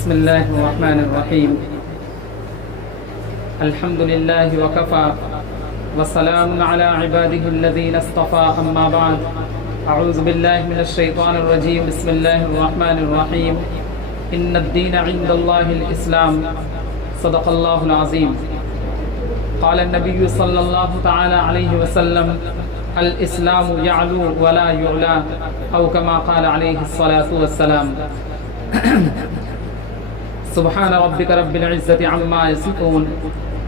بسم الله الرحمن الرحيم. الحمد لله وكفى وسلام على عباده الذين اصطفى. أما بعد، أعوذ بالله من الشيطان الرجيم. بسم الله الرحمن الرحيم. إن الدين عند الله الإسلام. صدق الله العظيم. قال النبي صلى الله تعالى عليه وسلم: الإسلام يعلو ولا يعلى، أو كما قال عليه الصلاة والسلام. سبحان ربك رب العزة عما يصفون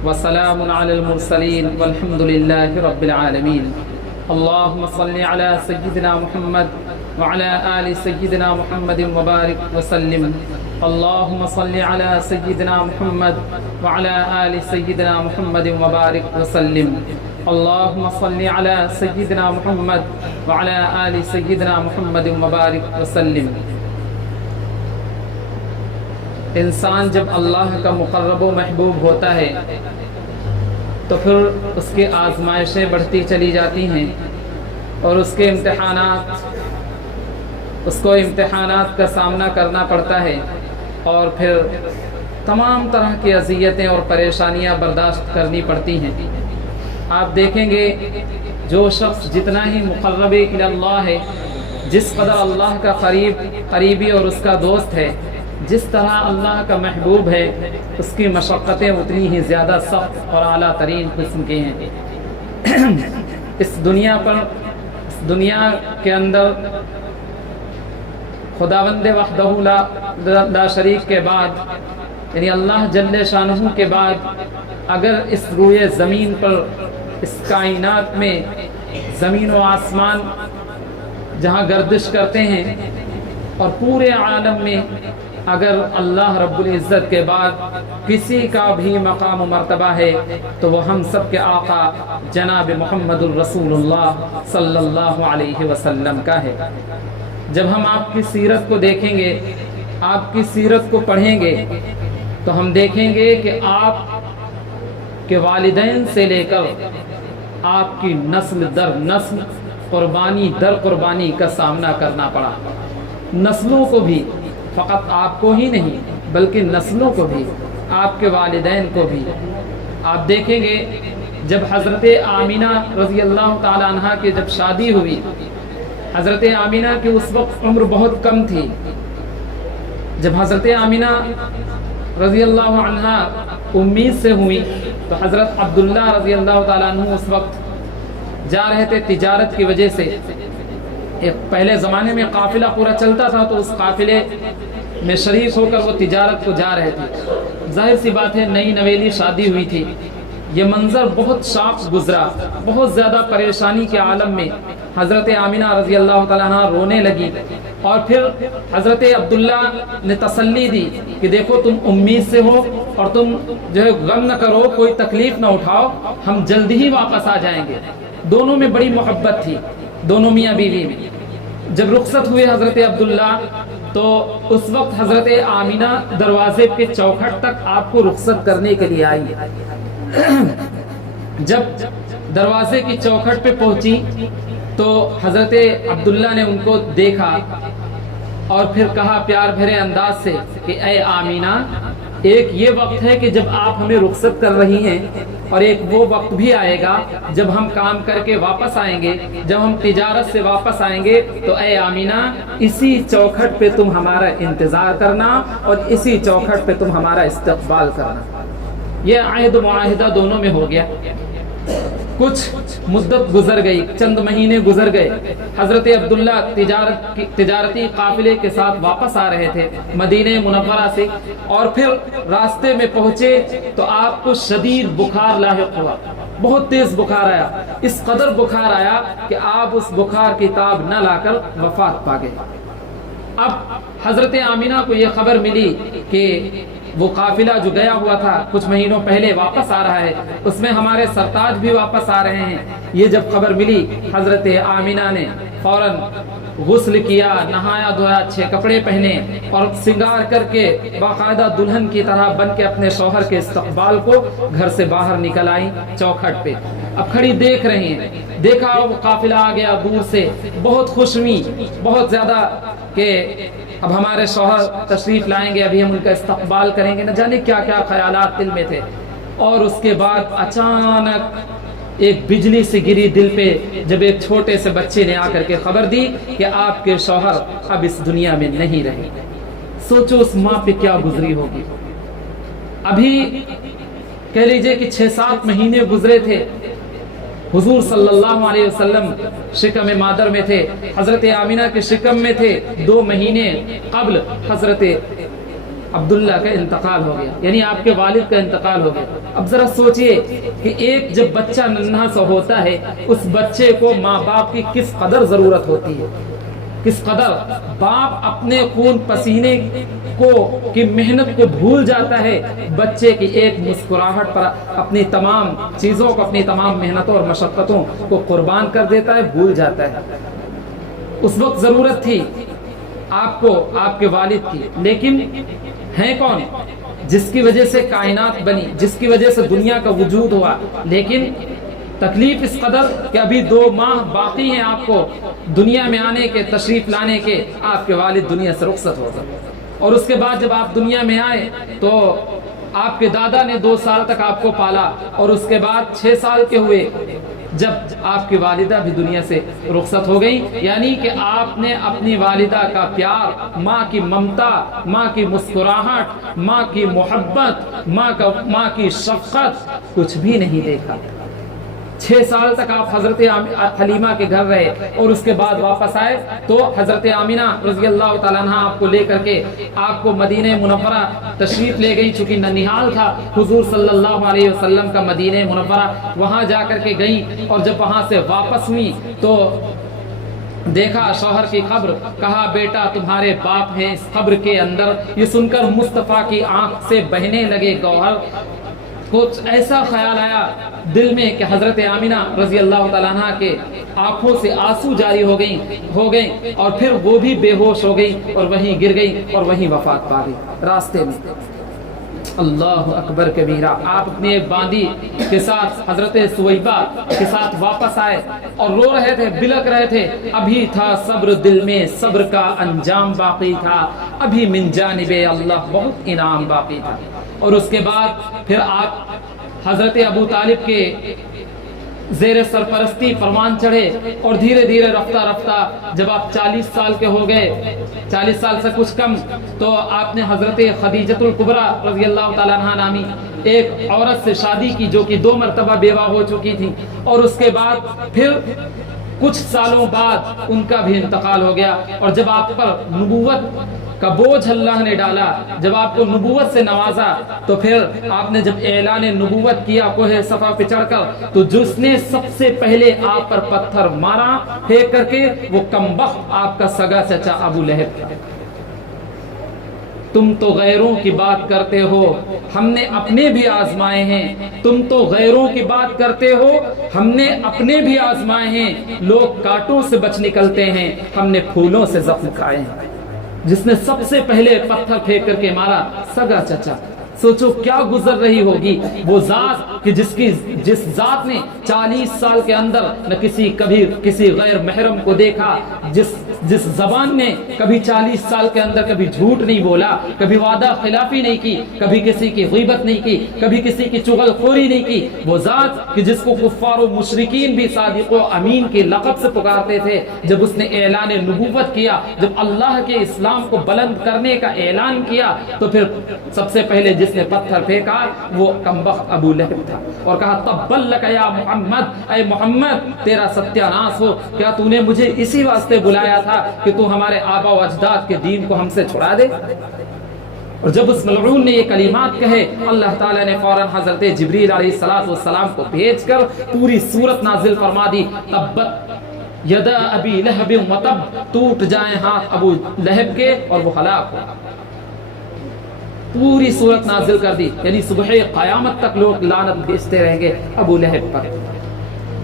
وسلام على المرسلين والحمد لله رب العالمين. اللهم صل على سيدنا محمد وعلى آل سيدنا محمد وبارك وسلم. اللهم صل على سيدنا محمد وعلى آل سيدنا محمد وبارك وسلم. اللهم صل على سيدنا محمد وعلى آل سيدنا محمد وبارك وسلم. انسان جب اللہ کا مقرب و محبوب ہوتا ہے تو پھر اس کی آزمائشیں بڑھتی چلی جاتی ہیں اور اس کے امتحانات کا سامنا کرنا پڑتا ہے، اور پھر تمام طرح کی اذیتیں اور پریشانیاں برداشت کرنی پڑتی ہیں. آپ دیکھیں گے جو شخص جتنا ہی مقرب الی اللہ ہے، جس قدر اللہ کا قریبی اور اس کا دوست ہے، جس طرح اللہ کا محبوب ہے، اس کی مشقتیں اتنی ہی زیادہ سخت اور اعلیٰ ترین قسم کی ہیں. اس دنیا کے اندر خداوند وحدہ لا شریک کے بعد، یعنی اللہ جل شانہ کے بعد، اگر اس روئے زمین پر، اس کائنات میں، زمین و آسمان جہاں گردش کرتے ہیں، اور پورے عالم میں اگر اللہ رب العزت کے بعد کسی کا بھی مقام و مرتبہ ہے تو وہ ہم سب کے آقا جناب محمد الرسول اللہ صلی اللہ علیہ وسلم کا ہے. جب ہم آپ کی سیرت کو دیکھیں گے، آپ کی سیرت کو پڑھیں گے، تو ہم دیکھیں گے کہ آپ کے والدین سے لے کر آپ کی نسل در نسل قربانی در قربانی کا سامنا کرنا پڑا. نسلوں کو بھی، فقط آپ کو ہی نہیں بلکہ نسلوں کو بھی، آپ کے والدین کو بھی. آپ دیکھیں گے جب حضرت آمینہ رضی اللہ تعالی عنہ کی جب شادی ہوئی، حضرت آمینہ کی اس وقت عمر بہت کم تھی. جب حضرت آمینہ رضی اللہ عنہ امید سے ہوئی تو حضرت عبداللہ رضی اللہ تعالیٰ عنہ اس وقت جا رہے تھے تجارت کی وجہ سے. ایک پہلے زمانے میں قافلہ پورا چلتا تھا تو اس قافلے میں شریک ہو کر وہ تجارت کو جا رہے تھے. ظاہر سی بات ہے، نئی نویلی شادی ہوئی تھی. یہ منظر بہت شاق گزرا، بہت زیادہ پریشانی کے عالم میں حضرت آمینہ رضی اللہ تعالیٰ عنہ رونے لگی، اور پھر حضرت عبداللہ نے تسلی دی کہ دیکھو تم امید سے ہو اور تم جو ہے غم نہ کرو، کوئی تکلیف نہ اٹھاؤ، ہم جلدی ہی واپس آ جائیں گے. دونوں میں بڑی محبت تھی، دونوں میاں بیوی میں. جب رخصت ہوئے حضرت عبداللہ تو اس وقت حضرت آمینہ دروازے کے چوکھٹ تک آپ کو رخصت کرنے کے لیے آئی. جب دروازے کی چوکھٹ پہ پہنچی تو حضرت عبداللہ نے ان کو دیکھا اور پھر کہا پیار بھرے انداز سے کہ اے آمینہ، ایک یہ وقت ہے کہ جب آپ ہمیں رخصت کر رہی ہیں، اور ایک وہ وقت بھی آئے گا جب ہم کام کر کے واپس آئیں گے، جب ہم تجارت سے واپس آئیں گے، تو اے آمینہ اسی چوکھٹ پہ تم ہمارا انتظار کرنا اور اسی چوکھٹ پہ تم ہمارا استقبال کرنا. یہ عہد و معاہدہ دونوں میں ہو گیا. کچھ مدت گزر گئی، چند مہینے گزر گئے. حضرت عبداللہ تجارتی قافلے کے ساتھ واپس آ رہے تھے مدینہ منورہ سے، اور پھر راستے میں پہنچے تو آپ کو شدید بخار لاحق ہوا. بہت تیز بخار آیا، اس قدر بخار آیا کہ آپ اس بخار کی تاب نہ لا کر وفات پا گئے. اب حضرت آمینہ کو یہ خبر ملی کہ وہ قافلہ جو گیا ہوا تھا کچھ مہینوں پہلے واپس آ رہا ہے، اس میں ہمارے سرتاج بھی واپس آ رہے ہیں. یہ جب خبر ملی، حضرت آمینہ نے فوراً غسل کیا، نہایا دھویا، اچھے کپڑے پہنے اور سنگار کر کے باقاعدہ دلہن کی طرح بن کے اپنے شوہر کے استقبال کو گھر سے باہر نکل آئی چوکھٹ پہ. اب کھڑی دیکھ رہی ہیں، دیکھا وہ قافلہ آ گیا دور سے، بہت خوش ہوئی، بہت زیادہ کہ اب ہمارے شوہر تشریف لائیں گے، ابھی ہم ان کا استقبال کریں گے، نہ جانے کیا کیا خیالات دل میں تھے، اور اس کے بعد اچانک ایک بجلی سے گری دل پہ جب ایک چھوٹے سے بچے نے آ کر کے خبر دی کہ آپ کے شوہر اب اس دنیا میں نہیں رہے۔ سوچو اس ماں پہ کیا گزری ہوگی۔ ابھی کہہ لیجئے کہ 6-7 مہینے گزرے تھے، حضور صلی اللہ علیہ وسلم شکم مادر میں تھے، حضرت آمینہ کے شکم میں تھے، 2 مہینے قبل حضرت عبداللہ کا انتقال ہو گیا، یعنی آپ کے والد کا انتقال ہو گیا۔ اب ذرا سوچئے کہ ایک جب بچہ ننھا سا ہوتا ہے، اس بچے کو ماں باپ کی کس قدر ضرورت ہوتی ہے، کس قدر باپ اپنے خون پسینے کی محنت کو بھول جاتا ہے، بچے کی ایک مسکراہٹ پر اپنی تمام چیزوں کو، اپنی تمام محنتوں اور مشقتوں کو قربان کر دیتا ہے، بھول جاتا ہے۔ اس وقت ضرورت تھی آپ کو آپ کے والد کی، لیکن ہیں کون؟ جس کی وجہ سے کائنات بنی، جس کی وجہ سے دنیا کا وجود ہوا، لیکن تکلیف اس قدر کہ ابھی 2 ماہ باقی ہیں آپ کو دنیا میں آنے کے، تشریف لانے کے، آپ کے والد دنیا سے رخصت ہو گئے۔ اور اس کے بعد جب آپ دنیا میں آئے تو آپ کے دادا نے 2 سال تک آپ کو پالا، اور اس کے بعد 6 سال کے ہوئے جب آپ کی والدہ بھی دنیا سے رخصت ہو گئی، یعنی کہ آپ نے اپنی والدہ کا پیار، ماں کی ممتا، ماں کی مسکراہٹ، ماں کی محبت، ماں کی شفقت کچھ بھی نہیں دیکھا۔ 6 سال تک آپ حضرت حلیمہ کے گھر رہے، اور اس کے بعد واپس آئے تو حضرت آمینہ رضی اللہ تعالیٰ عنہ آپ کو لے کر کے آپ کو مدینہ منورہ تشریف لے گئی، چونکہ ننیہال تھا حضور صلی اللہ علیہ وسلم کا مدینہ منورہ، وہاں جا کر کے گئی، اور جب وہاں سے واپس ہوئی تو دیکھا شوہر کی قبر، کہا بیٹا تمہارے باپ ہیں اس قبر کے اندر۔ یہ سن کر مصطفیٰ کی آنکھ سے بہنے لگے گوہر۔ کچھ ایسا خیال آیا دل میں کہ حضرت آمینہ رضی اللہ تعالیٰ عنہ کے آنکھوں سے آنسو جاری ہو گئیں، اور پھر وہ بھی بے ہوش ہو گئی اور وہیں گر گئی اور وہیں وفات پا گئی راستے میں۔ اللہ اکبر کبیرہ۔ آپ اپنی ایک باندی کے ساتھ حضرت سویبہ کے ساتھ واپس آئے اور رو رہے تھے، بلک رہے تھے، ابھی تھا صبر دل میں، صبر کا انجام باقی تھا، ابھی من جانب اللہ بہت انعام باقی تھا۔ اور اس کے بعد پھر آپ حضرت ابو طالب کے زیر سرپرستی فرمان چڑھے، اور دھیرے دھیرے رفتہ رفتہ جب آپ 40 سال کے ہو گئے، 40 سال سے کچھ کم، تو آپ نے حضرت خدیجۃ الکبریٰ رضی اللہ تعالیٰ عنہا نامی ایک عورت سے شادی کی جو کہ 2 مرتبہ بیوہ ہو چکی تھی، اور اس کے بعد پھر کچھ سالوں بعد ان کا بھی انتقال ہو گیا۔ اور جب آپ پر نبوت کا بوجھ اللہ نے ڈالا، جب آپ کو نبوت سے نوازا، تو پھر آپ نے جب اعلان نبوت کیا کوہ صفا پہ چڑھ کر، تو جس نے سب سے پہلے آپ پر پتھر مارا پھینک کر کے، وہ کمبخت آپ کا سگا چچا ابو لہب تھا۔ تم تو غیروں کی بات کرتے ہو، ہم نے اپنے بھی آزمائے ہیں، تم تو غیروں کی بات کرتے ہو، ہم نے اپنے بھی آزمائے ہیں، لوگ کانٹوں سے بچ نکلتے ہیں، ہم نے پھولوں سے زخم کھائے ہیں۔ جس نے سب سے پہلے پتھر پھینک کر کے مارا، سگا چچا۔ سوچو کیا گزر رہی ہوگی وہ ذات کہ جس ذات نے 40 سال کے اندر نہ کبھی کسی غیر محرم کو دیکھا، جس زبان نے کبھی 40 سال کے اندر کبھی جھوٹ نہیں بولا، کبھی وعدہ خلافی نہیں کی، کبھی کسی کی غیبت نہیں کی، کبھی کسی کی چغل خوری نہیں کی، وہ ذات کہ جس کو کفار و مشرکین بھی صادق و امین کے لقب سے پکارتے تھے، جب اس نے اعلان نبوت کیا، جب اللہ کے اسلام کو بلند کرنے کا اعلان کیا، تو پھر سب سے پہلے جس نے پتھر پھینکا وہ کمبخت ابو لہب تھا، اور کہا تبا لک یا محمد، اے محمد تیرا ستیہ ناس ہو، کیا تو نے مجھے اسی واسطے بلایا تھا کہ تو ہمارے آبا و اجداد کے دین کو ہم سے چھڑا دے؟ اور جب اس ملعون نے یہ کلمات کہے، اللہ تعالیٰ نے فوراً حضرت جبریل علیہ السلام کو بھیج کر پوری سورت نازل فرما دی، تبت یدا ابی لہب وتب، ٹوٹ جائیں ہاتھ ابو لہب کے اور وہ ہلاک ہو۔ پوری صورت نازل کر دی، یعنی صبح قیامت تک لوگ لعنت بھیجتے رہیں گے ابو لہب پر۔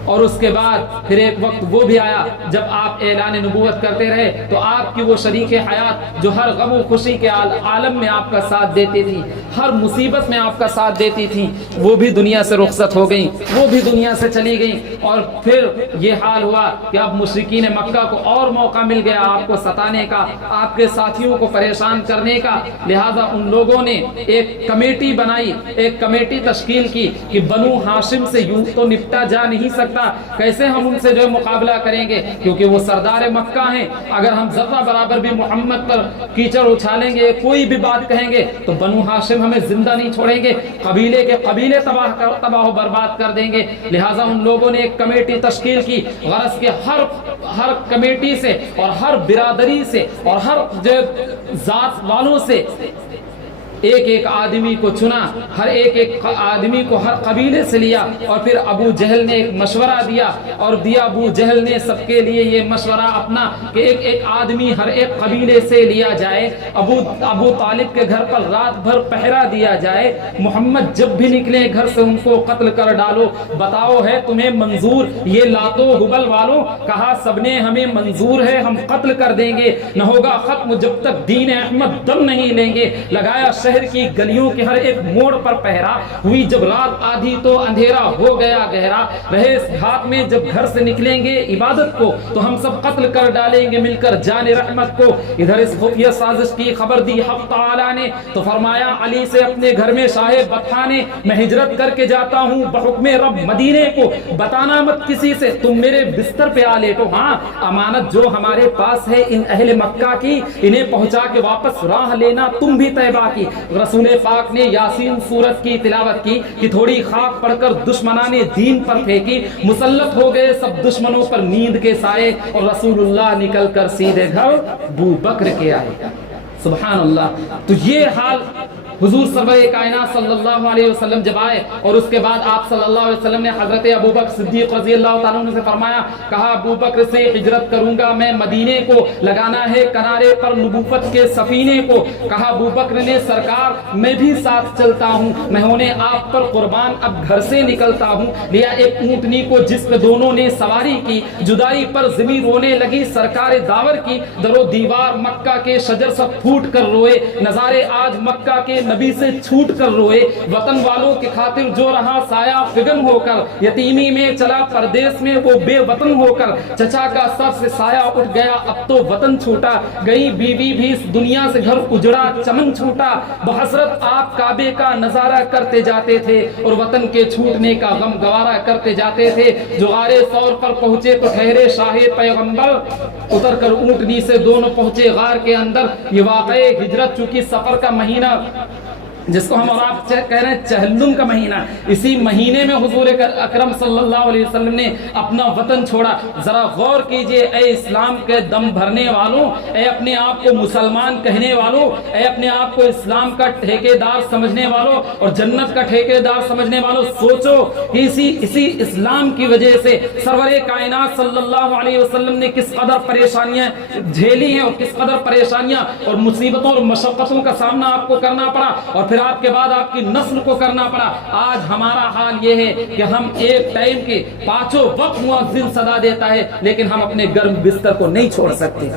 اور اس کے بعد پھر ایک وقت وہ بھی آیا جب آپ اعلان نبوت کرتے رہے تو آپ کی وہ شریک حیات جو ہر غم و خوشی کے عالم میں آپ کا ساتھ دیتی تھی، ہر مصیبت میں آپ کا ساتھ دیتی تھیں، وہ بھی دنیا سے رخصت ہو گئیں، وہ بھی دنیا سے چلی گئیں، اور پھر یہ حال ہوا کہ اب مشرکین مکہ کو اور موقع مل گیا آپ کو ستانے کا، آپ کے ساتھیوں کو پریشان کرنے کا۔ لہذا ان لوگوں نے ایک کمیٹی بنائی، ایک کمیٹی تشکیل کی کہ بنو ہاشم سے یوں تو نپٹا جا نہیں سکتا، کیسے ہم ان سے جو ہے مقابلہ کریں گے، کیونکہ وہ سردار مکہ ہیں، اگر ہم ذرہ برابر بھی محمد پر کیچڑ اچھالیں گے، کوئی بھی بات کہیں گے تو بنو ہاشم ہمیں زندہ نہیں چھوڑیں گے، قبیلے کے قبیلے تباہ و برباد کر دیں گے۔ لہٰذا ان لوگوں نے ایک کمیٹی تشکیل کی، غرض کے ہر کمیٹی سے اور ہر برادری سے اور ہر ذات والوں سے ایک ایک آدمی کو چنا، ہر ایک آدمی کو ہر قبیلے سے لیا، اور پھر ابو جہل نے ایک مشورہ دیا، اور دیا ابو جہل نے سب کے لیے یہ مشورہ اپنا کہ ایک ایک آدمی ہر ایک قبیلے سے لیا جائے، ابو طالب کے گھر پر رات بھر پہرا دیا جائے، محمد جب بھی نکلے گھر سے ان کو قتل کر ڈالو، بتاؤ ہے تمہیں منظور؟ یہ لاتو حبل والوں کہا سب نے ہمیں منظور ہے، ہم قتل کر دیں گے، نہ ہوگا ختم جب تک دین احمد دم نہیں لیں گے۔ لگایا شہر کی گلیوں کے ہر ایک موڑ پر پہرا، ہوئی جب رات آدھی تو اندھیرا ہو گیا گہرا، رہے ہاتھ میں جب گھر سے نکلیں گے عبادت کو تو ہم سب قتل کر ڈالیں گے مل کر جان رحمت کو۔ ادھر اس خفیہ سازش کی خبر دی حق تعالی نے تو فرمایا علی سے اپنے گھر میں شاہ بطحا نے، میں ہجرت کر کے جاتا ہوں بحکم رب مدینے کو، بتانا مت کسی سے، تم میرے بستر پہ آ لیٹو، ہاں امانت جو ہمارے پاس ہے ان اہل مکہ کی، انہیں پہنچا کے واپس راہ لینا تم بھی طیبہ کی۔ رسول پاک نے یاسین سورت کی تلاوت کی کہ تھوڑی خاک پڑھ کر دشمنان دین پر پھینکی، مسلط ہو گئے سب دشمنوں پر نیند کے سائے، اور رسول اللہ نکل کر سیدھے گھر ابو بکر کے آئے۔ سبحان اللہ۔ تو یہ حال حضور سرور کائنات صلی اللہ علیہ وسلم جب آئے، اور اس کے بعد آپ صلی اللہ علیہ وسلم نے حضرت ابو بکر صدیق رضی اللہ تعالیٰ عنہ سے فرمایا، کہا ابو بکر سے ہجرت کروں گا میں مدینے کو، لگانا ہے کنارے پر نبوت کے سفینے کو۔ کہا ابو بکر نے سرکار میں بھی ساتھ چلتا ہوں، میں ہونے آپ پر قربان اب گھر سے نکلتا ہوں۔ لیا ایک اونٹنی کو جس پہ دونوں نے سواری کی، جدائی پر زمین رونے لگی سرکار داور کی، در و دیوار مکہ کے شجر سب پھوٹ کر روئے، نظارے آج مکہ کے نبی سے چھوٹ کر روئے، وطن والوں کی خاطر جو رہا سایہ فگن ہو کر، یتیمی میں چلا پردیس میں وہ بے وطن ہو کر، چچا کا سر سے سایہ اٹھ گیا اب تو وطن چھوٹا، گئی بیوی بھی اس دنیا سے گھر اجڑا چمن چھوٹا، بحسرت آپ کعبے کا نظارہ کرتے جاتے تھے اور وطن کے چھوٹنے کا غم گوارا کرتے جاتے تھے۔ جو غار ثور پر پہنچے تو ٹھہرے شاہ پیغمبر، اتر کر اونٹنی سے دونوں پہنچے غار کے اندر۔ یہ واقع ہجرت چونکہ سفر کا مہینہ جس کو ہم اور آپ کہہ رہے ہیں چہلم کا مہینہ، اسی مہینے میں حضور اکرم صلی اللہ علیہ وسلم نے اپنا وطن چھوڑا۔ ذرا غور کیجئے اے اسلام کے دم بھرنے والوں، اے اپنے آپ کو مسلمان کہنے والوں، اے اپنے آپ کو اسلام کا ٹھیکیدار سمجھنے والوں اور جنت کا ٹھیکیدار سمجھنے والوں، سوچو کہ اسی اسلام کی وجہ سے سرور کائنات صلی اللہ علیہ وسلم نے کس قدر پریشانیاں جھیلی ہیں اور کس قدر پریشانیاں اور مصیبتوں اور مشقتوں کا سامنا آپ کو کرنا پڑا، اور پھر آپ کے بعد آپ کی نسل کو کرنا پڑا۔ آج ہمارا حال یہ ہے کہ ہم ایک ٹائم کے پانچوں وقت مؤذن صدا دیتا ہے، لیکن ہم اپنے گرم بستر کو نہیں چھوڑ سکتے،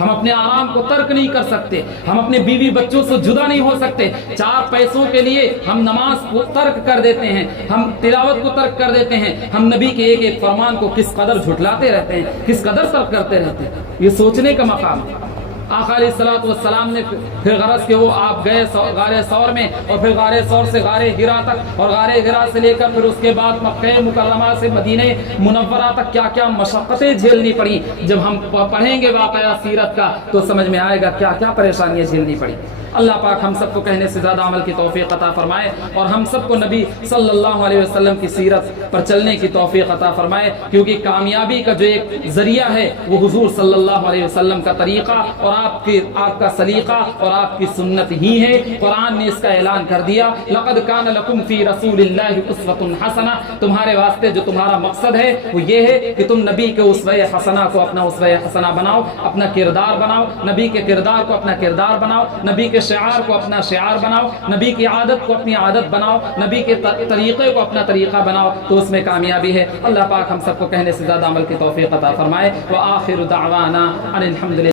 ہم اپنے آرام کو ترک نہیں کر سکتے، ہم اپنے بیوی بچوں سے جدا نہیں ہو سکتے، چار پیسوں کے لیے ہم نماز کو ترک کر دیتے ہیں، ہم تلاوت کو ترک کر دیتے ہیں، ہم نبی کے ایک ایک فرمان کو کس قدر جھٹلاتے رہتے ہیں، کس قدر ترک کرتے رہتے ہیں۔ یہ سوچنے کا مقام ہے۔ آقا علیہ السلام نے پھر غرض کہ وہ آپ گئے غار ثور میں، اور پھر غار ثور سے غار حرا تک، اور غار حرا سے لے کر پھر اس کے بعد مکہ مکرمہ سے مدینہ منورہ تک کیا کیا مشقتیں جھیلنی پڑی۔ جب ہم پڑھیں گے واقعہ سیرت کا تو سمجھ میں آئے گا کیا کیا پریشانیاں جھیلنی پڑی۔ اللہ پاک ہم سب کو کہنے سے زیادہ عمل کی توفیق عطا فرمائے، اور ہم سب کو نبی صلی اللہ علیہ وسلم کی سیرت پر چلنے کی توفیق عطا فرمائے، کیونکہ کامیابی کا جو ایک ذریعہ ہے وہ حضور صلی اللہ علیہ وسلم کا طریقہ اور آپ کا سلیقہ اور آپ کی سنت ہی ہے۔ قرآن نے اس کا اعلان کر دیا، لقد کان لکم فی رسول اللہ اسوۃ حسنہ، تمہارے واسطے جو تمہارا مقصد ہے وہ یہ ہے کہ تم نبی کے اسوہ حسنہ کو اپنا اسوہ حسنہ بناؤ، اپنا کردار بناؤ، نبی کے کردار کو اپنا کردار بناؤ، نبی کے شعار کو اپنا شعار بناؤ، نبی کی عادت کو اپنی عادت بناؤ، نبی کے طریقے کو اپنا طریقہ بناؤ، تو اس میں کامیابی ہے۔ اللہ پاک ہم سب کو کہنے سے زیادہ عمل کی توفیق عطا فرمائے۔ وآخر دعوانا ان الحمد للہ۔